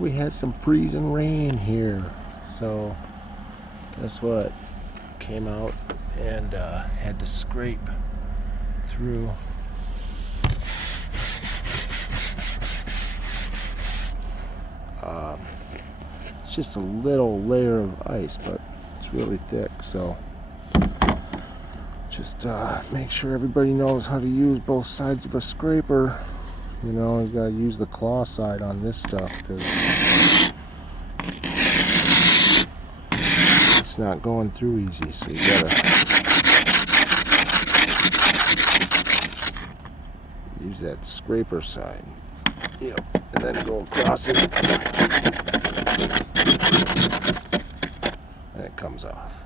We had some freezing rain here, so guess what? Came out and had to scrape through it's just a little layer of ice, but it's really thick, so just make sure everybody knows how to use both sides of a scraper. You know, you gotta use the claw side on this stuff because it's not going through easy, so you gotta use that scraper side. Yep, and then go across it, and it comes off.